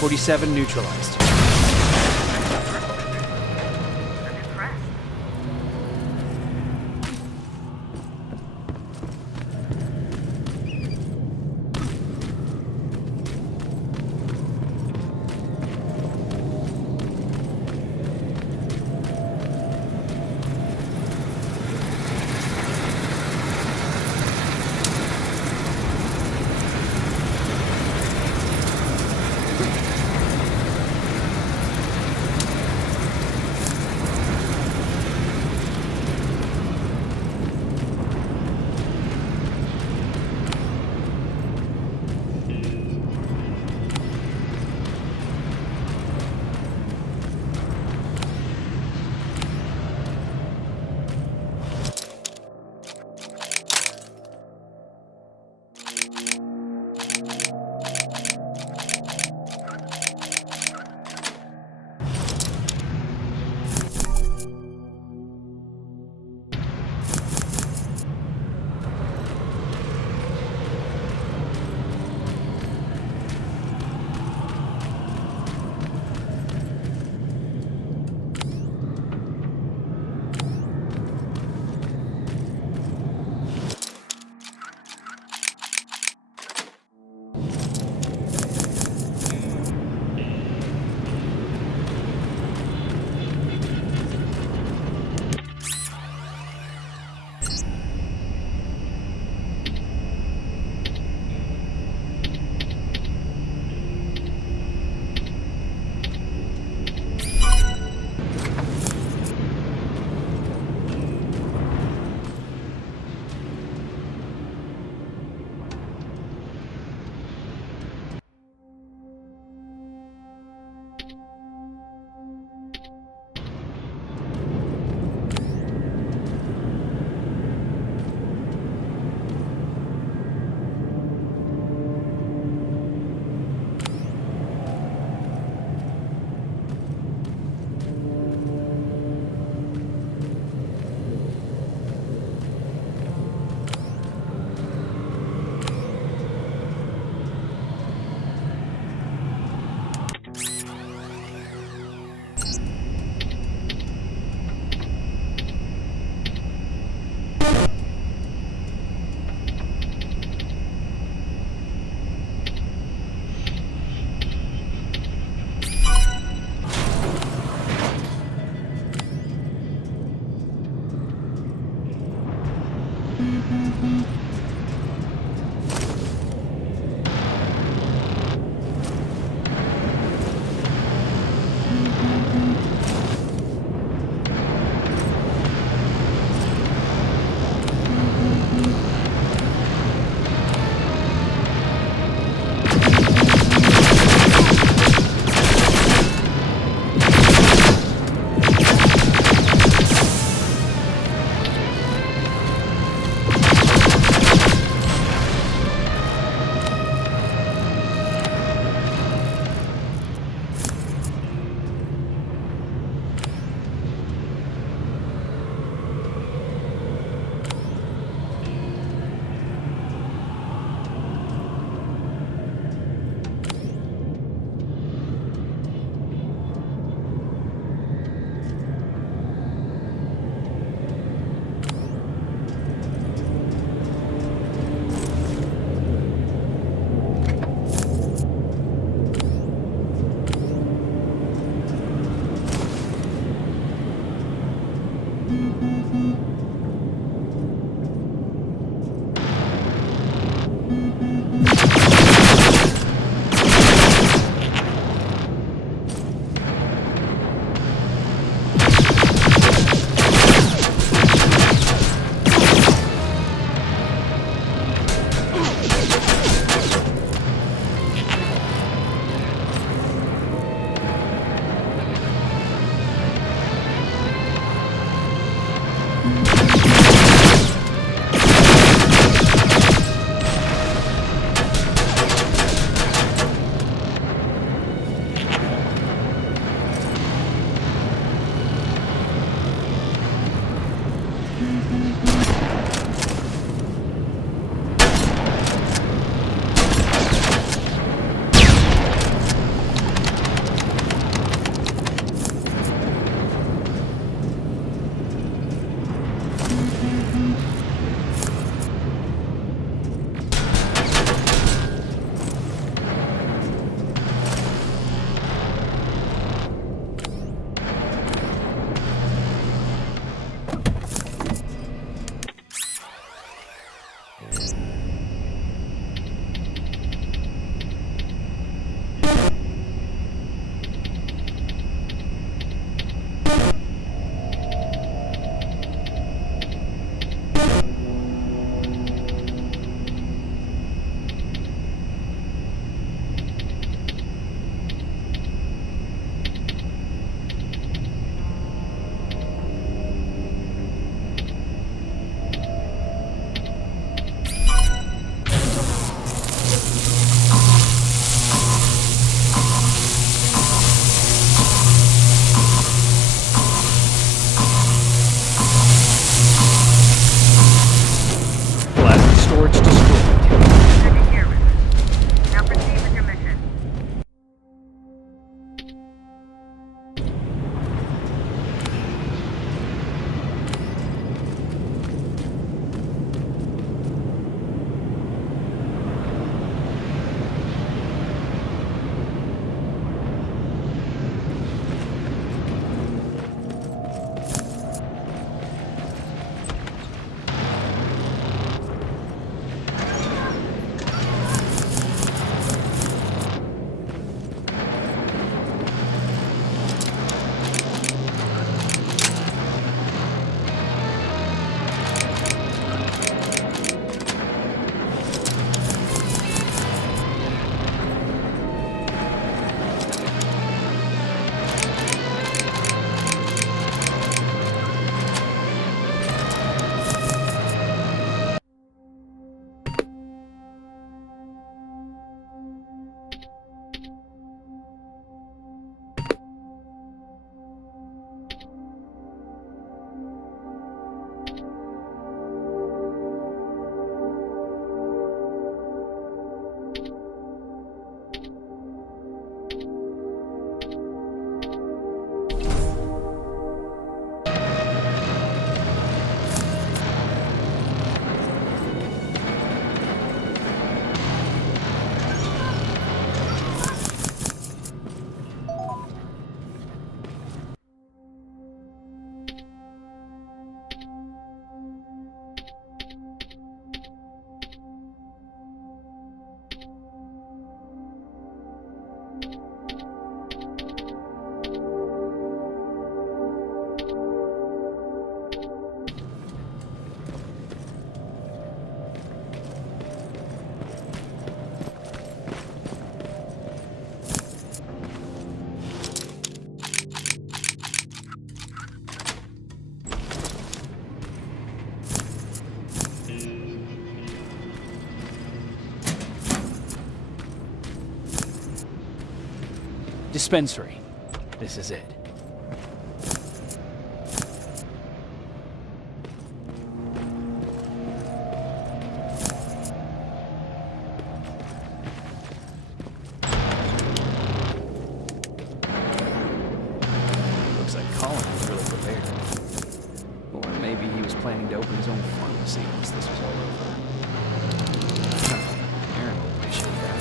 47 neutralized. Dispensary. This is it. Looks like Colin was really prepared. Or maybe he was planning to open his own pharmacy once this was all over. Aaron will appreciate that.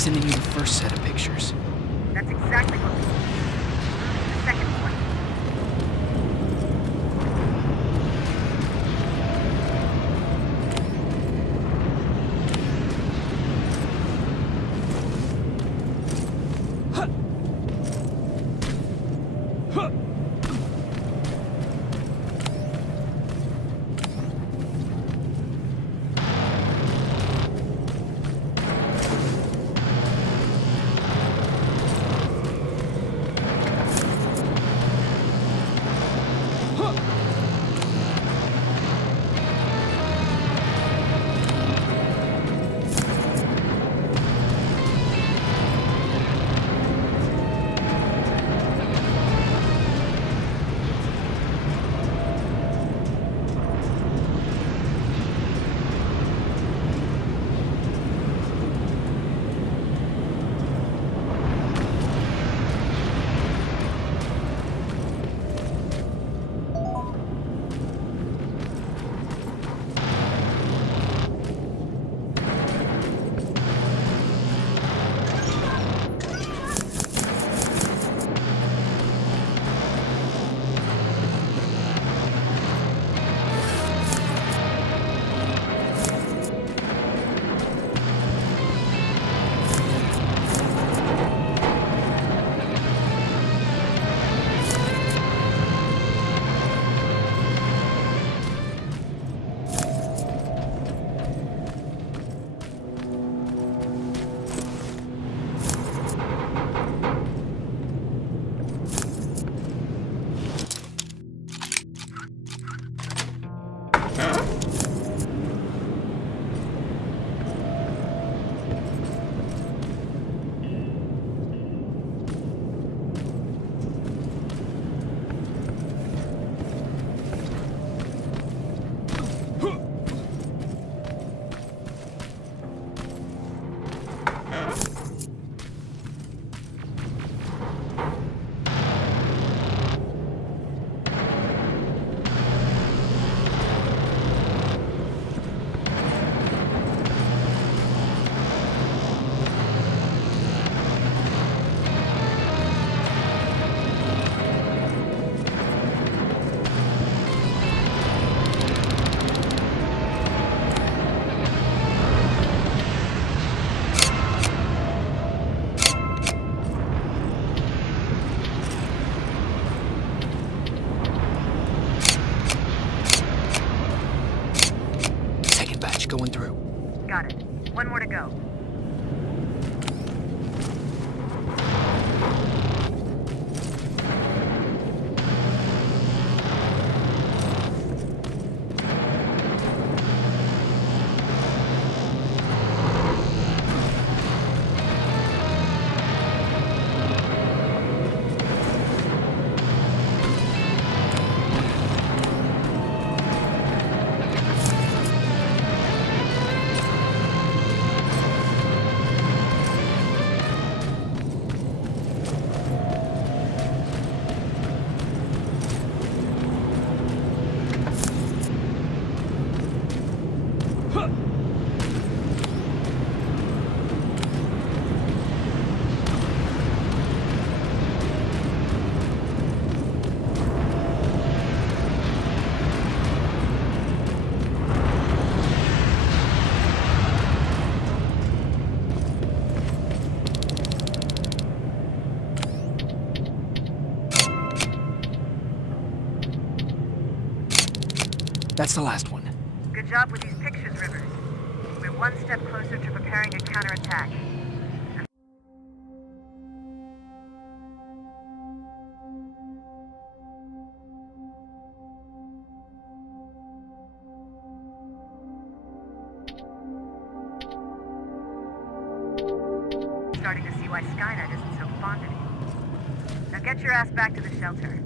Sending you the first set of pictures. That's exactly what we need. The second one. Going through. Got it. One more to go. That's the last one. Good job with these pictures, Rivers. We're one step closer to preparing a counterattack. Starting to see why Skynet isn't so fond of you. Now get your ass back to the shelter.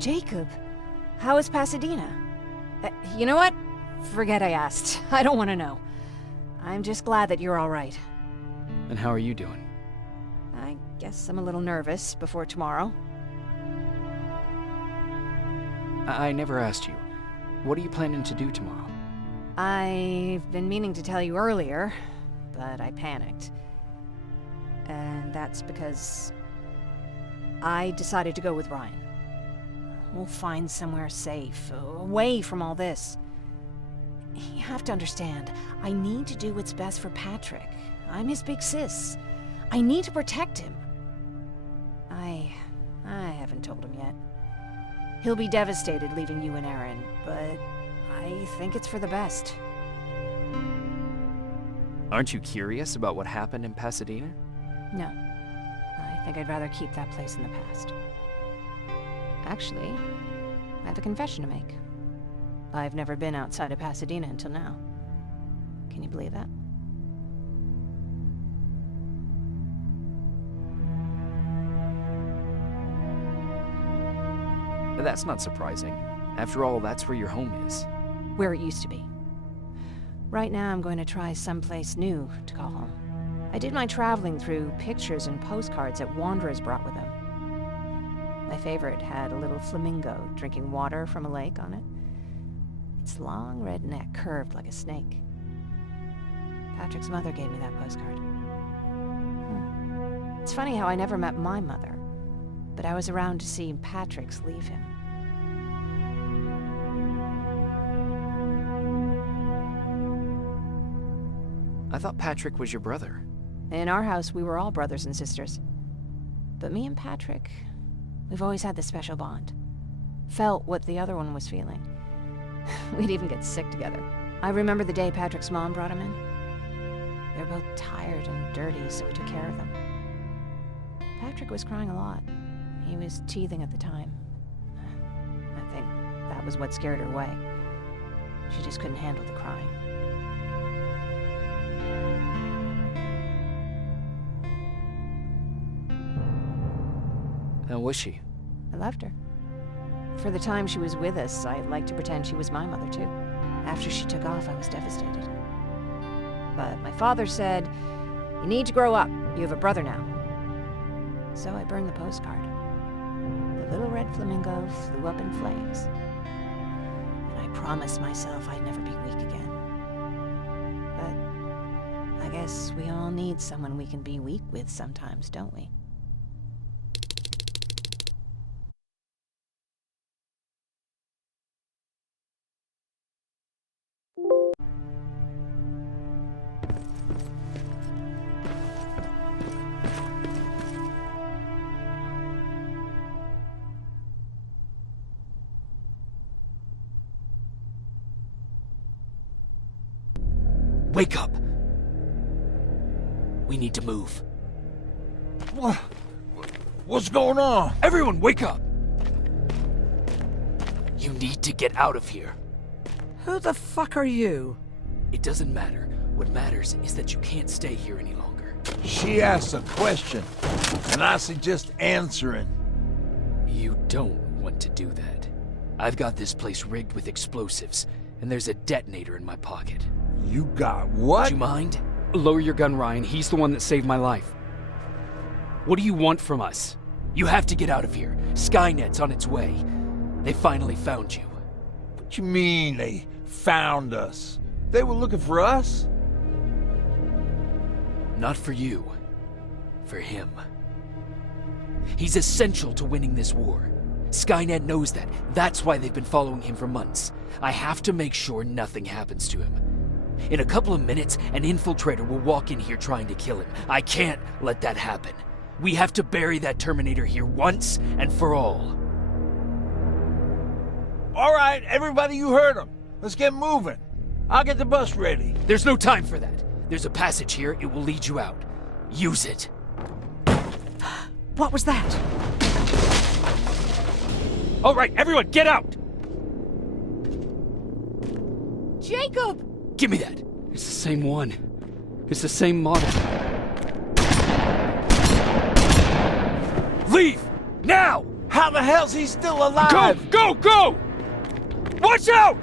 Jacob, how is Pasadena? You know what? Forget I asked. I don't want to know. I'm just glad that you're all right. And how are you doing? I guess I'm a little nervous before tomorrow. I never asked you. What are you planning to do tomorrow? I've been meaning to tell you earlier, but I panicked. And that's because I decided to go with Ryan. We'll find somewhere safe, away from all this. You have to understand, I need to do what's best for Patrick. I'm his big sis. I need to protect him. I haven't told him yet. He'll be devastated leaving you and Aaron, but I think it's for the best. Aren't you curious about what happened in Pasadena? No. I think I'd rather keep that place in the past. Actually, I have a confession to make. I've never been outside of Pasadena until now. Can you believe that? That's not surprising. After all, that's where your home is. Where it used to be. Right now, I'm going to try someplace new to call home. I did my traveling through pictures and postcards that wanderers brought with them. My favorite had a little flamingo drinking water from a lake on it. Its long red neck curved like a snake. Patrick's mother gave me that postcard. It's funny how I never met my mother, but I was around to see Patrick's leave him. I thought Patrick was your brother. In our house, we were all brothers and sisters. But me and Patrick, we've always had this special bond. Felt what the other one was feeling. We'd even get sick together. I remember the day Patrick's mom brought him in. They were both tired and dirty, so we took care of them. Patrick was crying a lot. He was teething at the time. I think that was what scared her away. She just couldn't handle the crying. How was she? I loved her. For the time she was with us, I liked to pretend she was my mother, too. After she took off, I was devastated. But my father said, "You need to grow up. You have a brother now." So I burned the postcard. The little red flamingo flew up in flames. And I promised myself I'd never be weak again. But I guess we all need someone we can be weak with sometimes, don't we? Wake up! We need to move. What's going on? Everyone, wake up! You need to get out of here. Who the fuck are you? It doesn't matter. What matters is that you can't stay here any longer. She asked a question, and I suggest answering. You don't want to do that. I've got this place rigged with explosives, and there's a detonator in my pocket. You got what? Do you mind? Lower your gun, Ryan. He's the one that saved my life. What do you want from us? You have to get out of here. Skynet's on its way. They finally found you. What you mean they found us? They were looking for us? Not for you. For him. He's essential to winning this war. Skynet knows that. That's why they've been following him for months. I have to make sure nothing happens to him. In a couple of minutes, an infiltrator will walk in here trying to kill him. I can't let that happen. We have to bury that Terminator here once and for all. All right, everybody, you heard him. Let's get moving. I'll get the bus ready. There's no time for that. There's a passage here. It will lead you out. Use it. What was that? All right, everyone, get out! Jacob! Give me that. It's the same one. It's the same model. Leave! Now! How the hell's he still alive? Go! Go! Go! Watch out!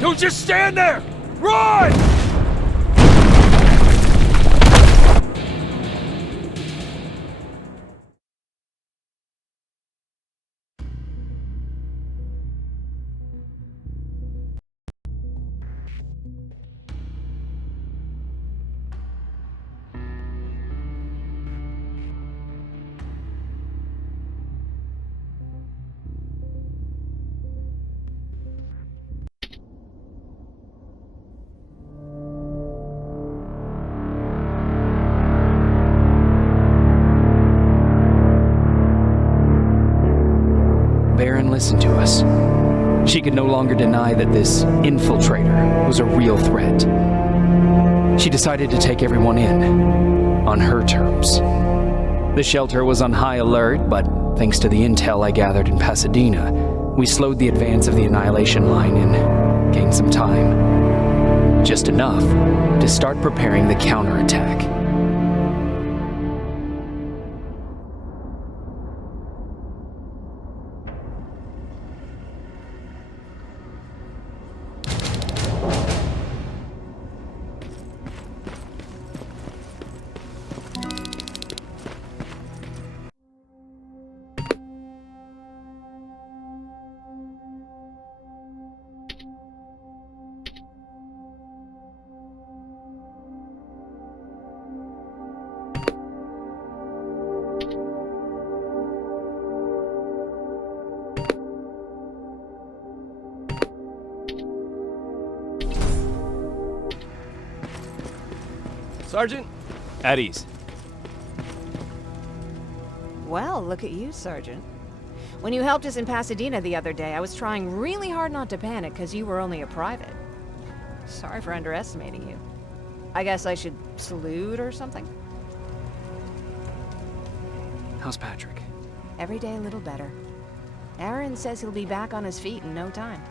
Don't just stand there! Run! Baron listened to us. She could no longer deny that this infiltrator was a real threat. She decided to take everyone in, on her terms. The shelter was on high alert, but thanks to the intel I gathered in Pasadena, We slowed the advance of the Annihilation line and gained some time. Just enough to start preparing the counterattack. Sergeant? At ease. Well, look at you, Sergeant. When you helped us in Pasadena the other day, I was trying really hard not to panic because you were only a private. Sorry for underestimating you. I guess I should salute or something? How's Patrick? Every day a little better. Aaron says he'll be back on his feet in no time.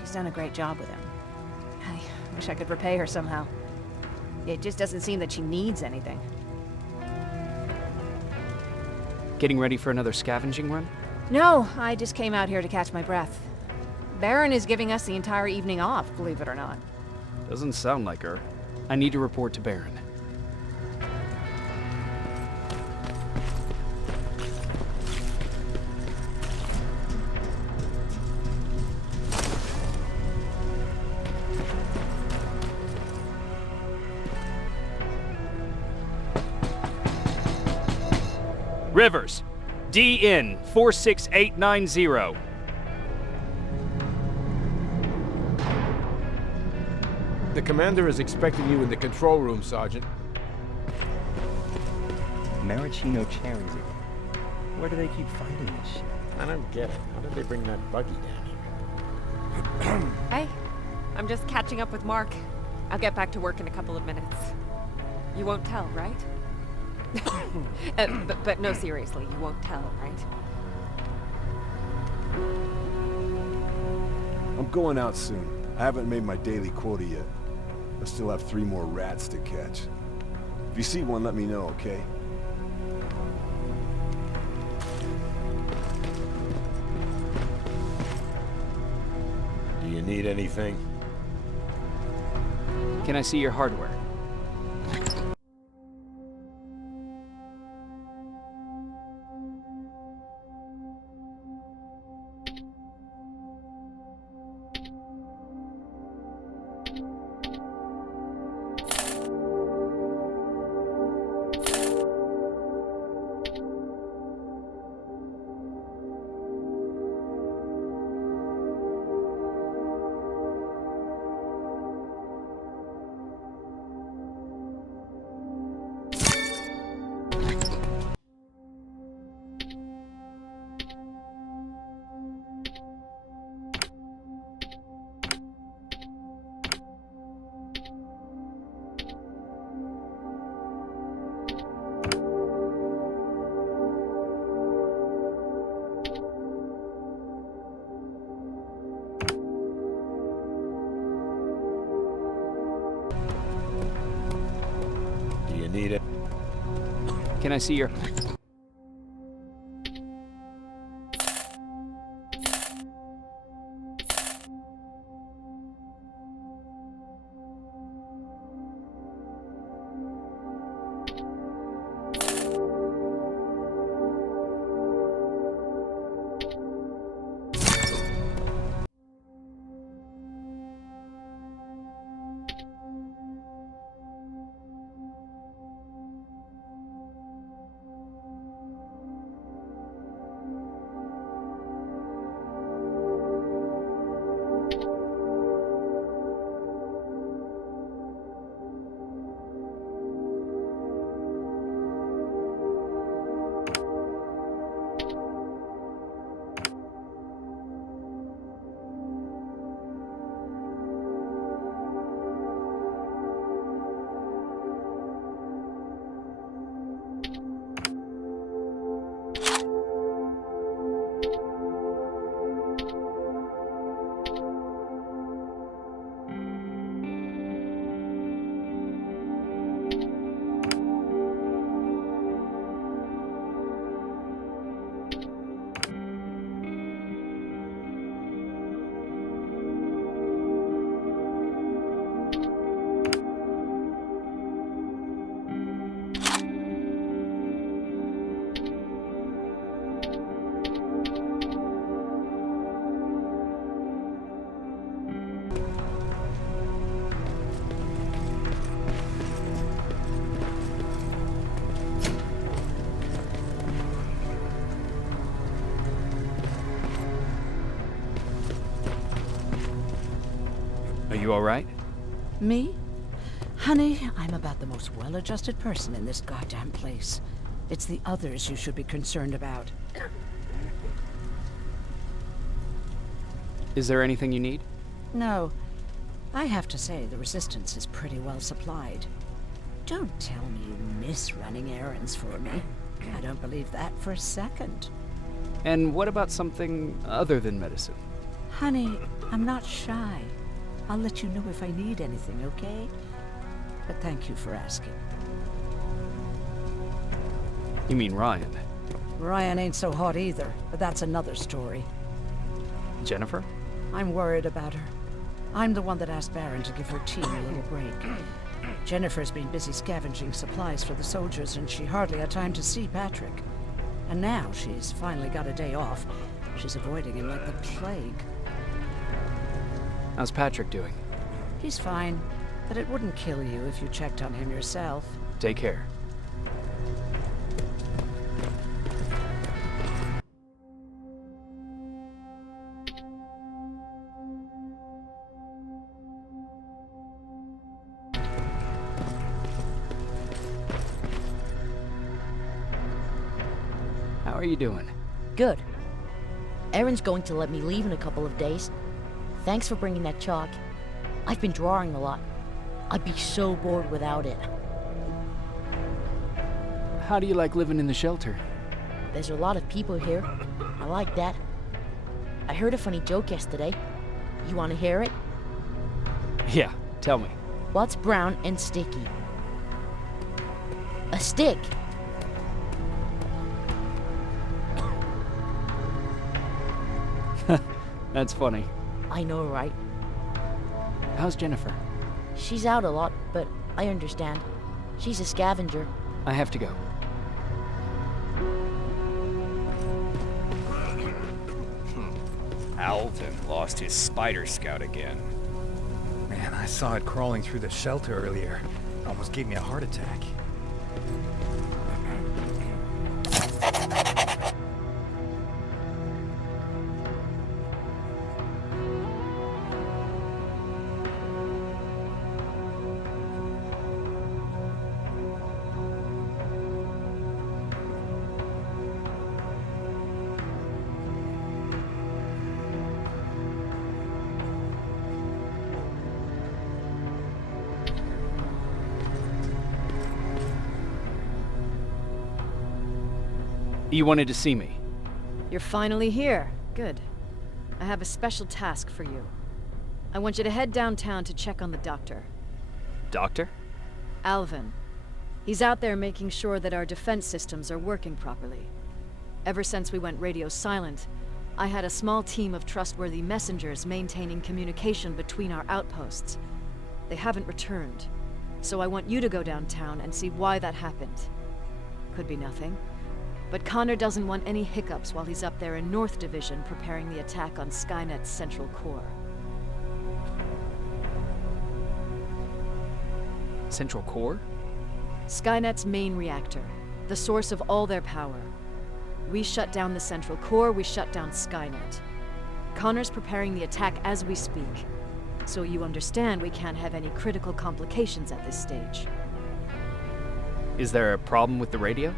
She's done a great job with him. I wish I could repay her somehow. It just doesn't seem that she needs anything. Getting ready for another scavenging run? No, I just came out here to catch my breath. Baron is giving us the entire evening off, believe it or not. Doesn't sound like her. I need to report to Baron. Rivers, DN 46890. The commander is expecting you in the control room, Sergeant. Maraschino cherries again. Where do they keep finding this shit? I don't get it. How did they bring that buggy down here? Hey, I'm just catching up with Mark. I'll get back to work in a couple of minutes. You won't tell, right? But no, seriously, you won't tell, right? I'm going out soon. I haven't made my daily quota yet. I still have 3 more rats to catch. If you see one, let me know, okay? Do you need anything? Can I see your hardware? Need it? Can I see your... you alright? Me? Honey, I'm about the most well-adjusted person in this goddamn place. It's the others you should be concerned about. Is there anything you need? No. I have to say, the Resistance is pretty well supplied. Don't tell me you miss running errands for me. I don't believe that for a second. And what about something other than medicine? Honey, I'm not shy. I'll let you know if I need anything, okay? But thank you for asking. You mean Ryan? Ryan ain't so hot either, but that's another story. Jennifer? I'm worried about her. I'm the one that asked Baron to give her team a little break. Jennifer's been busy scavenging supplies for the soldiers, and she hardly had time to see Patrick. And now she's finally got a day off. She's avoiding him like the plague. How's Patrick doing? He's fine, but it wouldn't kill you if you checked on him yourself. Take care. How are you doing? Good. Erin's going to let me leave in a couple of days. Thanks for bringing that chalk. I've been drawing a lot. I'd be so bored without it. How do you like living in the shelter? There's a lot of people here. I like that. I heard a funny joke yesterday. You want to hear it? Yeah, tell me. What's brown and sticky? A stick. That's funny. I know, right? How's Jennifer? She's out a lot, but I understand. She's a scavenger. I have to go. Alvin lost his spider scout again. Man, I saw it crawling through the shelter earlier. It almost gave me a heart attack. You wanted to see me? You're finally here. Good. I have a special task for you. I want you to head downtown to check on the doctor. Doctor? Alvin. He's out there making sure that our defense systems are working properly. Ever since we went radio silent, I had a small team of trustworthy messengers maintaining communication between our outposts. They haven't returned, so I want you to go downtown and see why that happened. Could be nothing. But Connor doesn't want any hiccups while he's up there in North Division preparing the attack on Skynet's central core. Central core? Skynet's main reactor, the source of all their power. We shut down the central core, we shut down Skynet. Connor's preparing the attack as we speak, so you understand we can't have any critical complications at this stage. Is there a problem with the radio?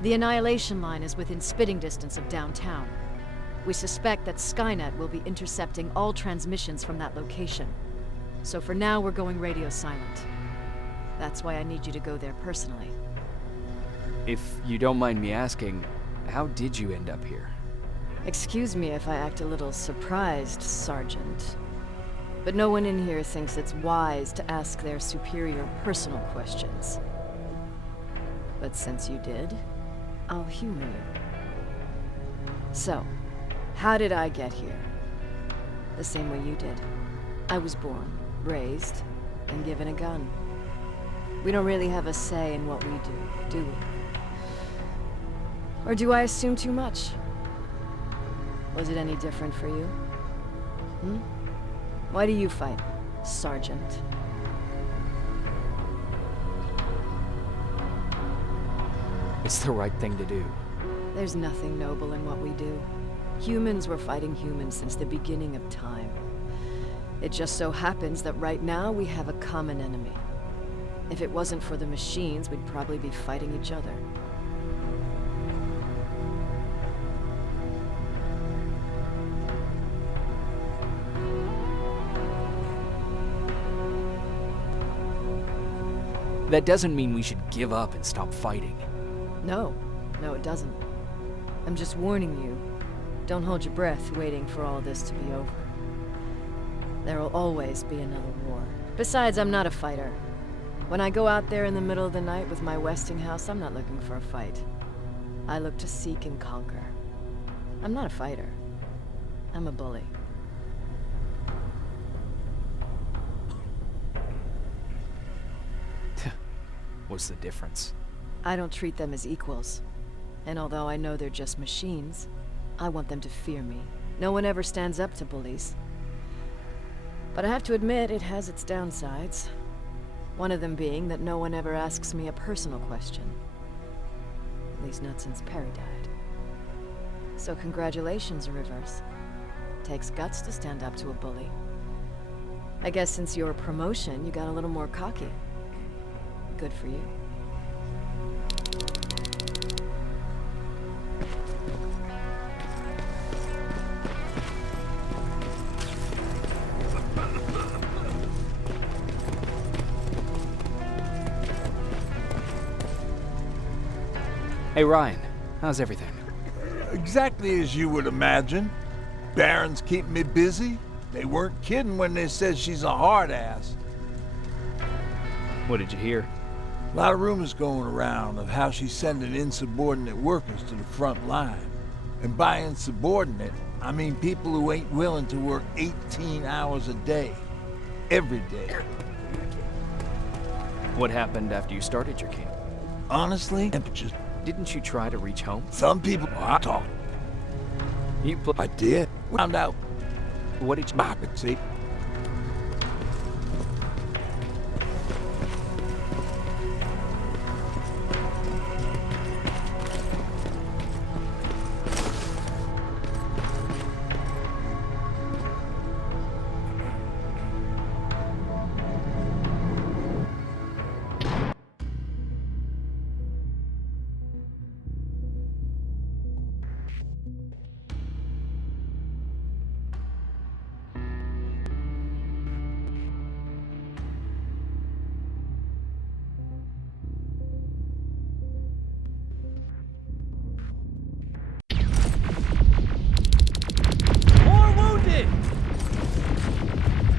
The Annihilation Line is within spitting distance of downtown. We suspect that Skynet will be intercepting all transmissions from that location. So for now, we're going radio silent. That's why I need you to go there personally. If you don't mind me asking, how did you end up here? Excuse me if I act a little surprised, Sergeant. But no one in here thinks it's wise to ask their superior personal questions. But since you did, I'll humor you. So, how did I get here? The same way you did. I was born, raised, and given a gun. We don't really have a say in what we do we? Or do I assume too much? Was it any different for you? Why do you fight, Sergeant? It's the right thing to do. There's nothing noble in what we do. Humans were fighting humans since the beginning of time. It just so happens that right now we have a common enemy. If it wasn't for the machines, we'd probably be fighting each other. That doesn't mean we should give up and stop fighting. No, it doesn't. I'm just warning you. Don't hold your breath waiting for all this to be over. There'll always be another war. Besides, I'm not a fighter. When I go out there in the middle of the night with my Westinghouse, I'm not looking for a fight. I look to seek and conquer. I'm not a fighter. I'm a bully. What's the difference? I don't treat them as equals. And although I know they're just machines, I want them to fear me. No one ever stands up to bullies. But I have to admit, it has its downsides. One of them being that no one ever asks me a personal question. At least not since Perry died. So congratulations, Rivers. Takes guts to stand up to a bully. I guess since your promotion, you got a little more cocky. Good for you. Hey Ryan, how's everything? Exactly as you would imagine. Baron's keeping me busy. They weren't kidding when they said she's a hard ass. What did you hear? A lot of rumors going around of how she's sending insubordinate workers to the front line. And by insubordinate, I mean people who ain't willing to work 18 hours a day. Every day. What happened after you started your camp? Honestly, just... Didn't you try to reach home? Some people I talk. I did. Found out. What did you... See?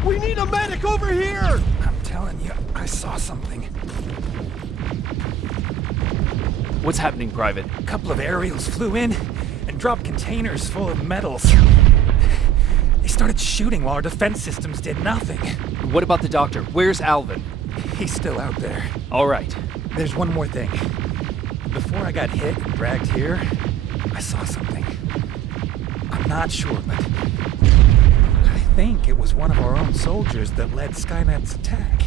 We need a medic over here! I'm telling you, I saw something. What's happening, Private? A couple of aerials flew in and dropped containers full of metals. They started shooting while our defense systems did nothing. What about the doctor? Where's Alvin? He's still out there. All right. There's one more thing. Before I got hit and dragged here, I saw something. I'm not sure, but I think it was one of our own soldiers that led Skynet's attack.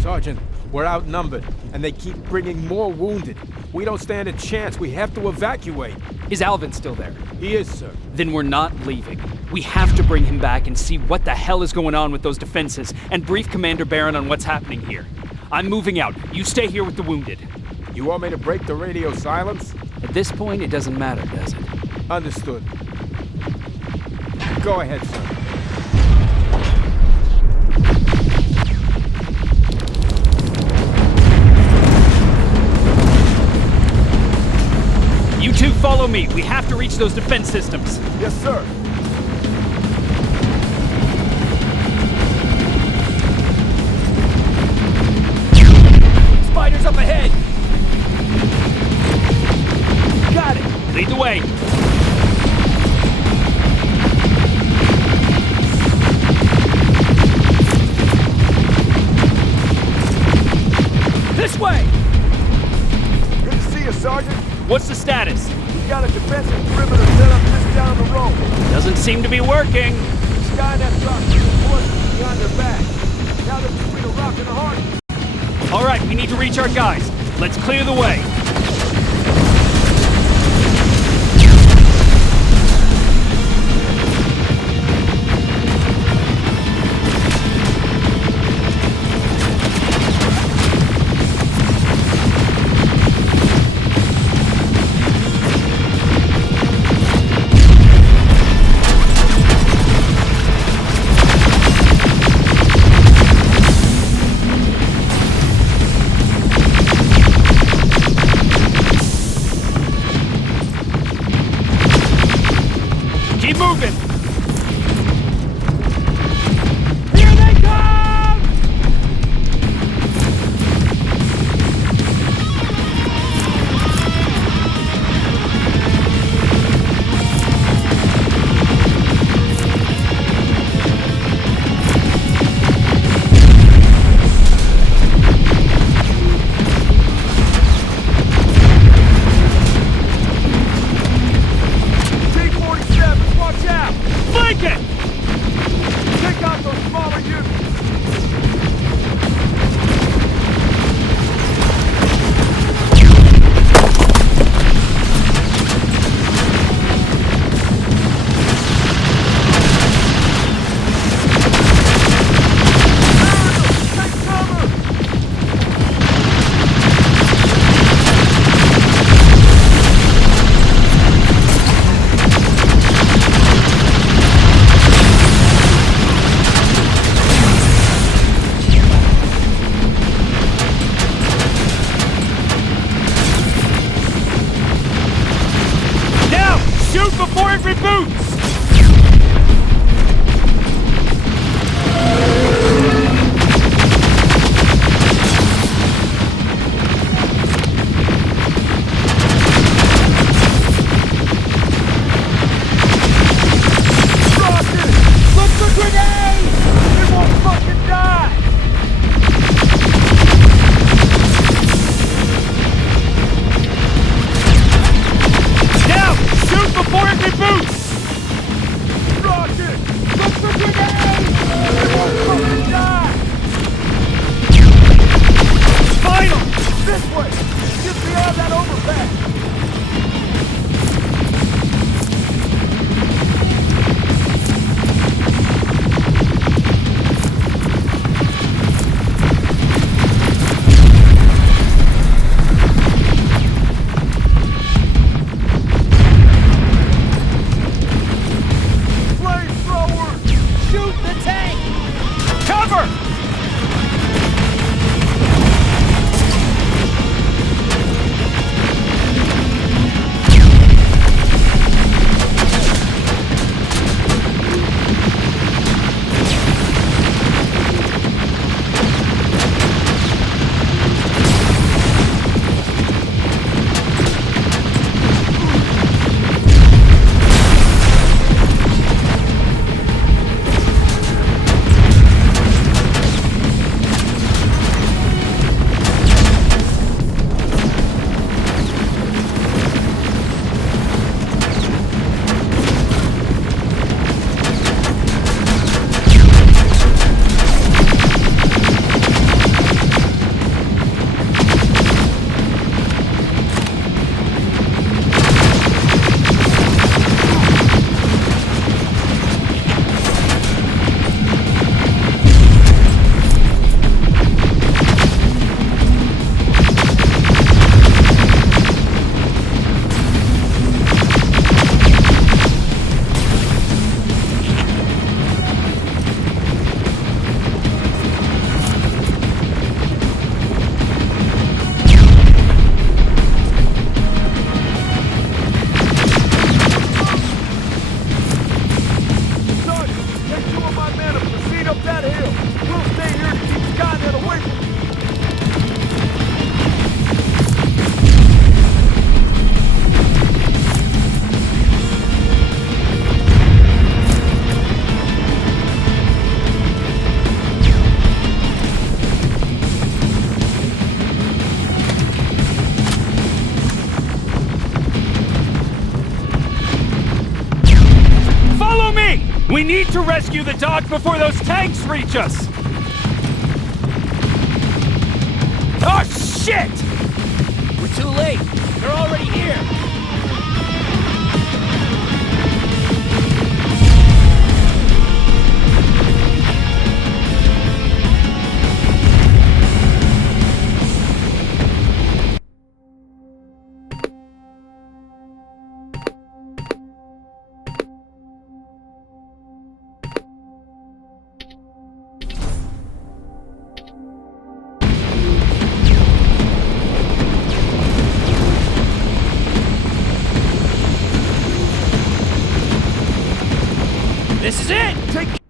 Sergeant, we're outnumbered, and they keep bringing more wounded. We don't stand a chance. We have to evacuate. Is Alvin still there? He is, sir. Then we're not leaving. We have to bring him back and see what the hell is going on with those defenses, and brief Commander Barron on what's happening here. I'm moving out. You stay here with the wounded. You want me to break the radio silence? At this point, it doesn't matter, does it? Understood. Go ahead, sir. You two follow me. We have to reach those defense systems. Yes, sir. Spiders up ahead. Got it. Lead the way. This way. Good to see you, Sergeant. What's the status? We got a defensive perimeter set up just down the road. Doesn't seem to be working. Skynet dropped reinforcements behind their back. Now they're between a rock and a hard. All right, we need to reach our guys. Let's clear the way. forestry boots! We need to rescue the dog before those tanks reach us! Oh, shit! We're too late. They're already here. This is it!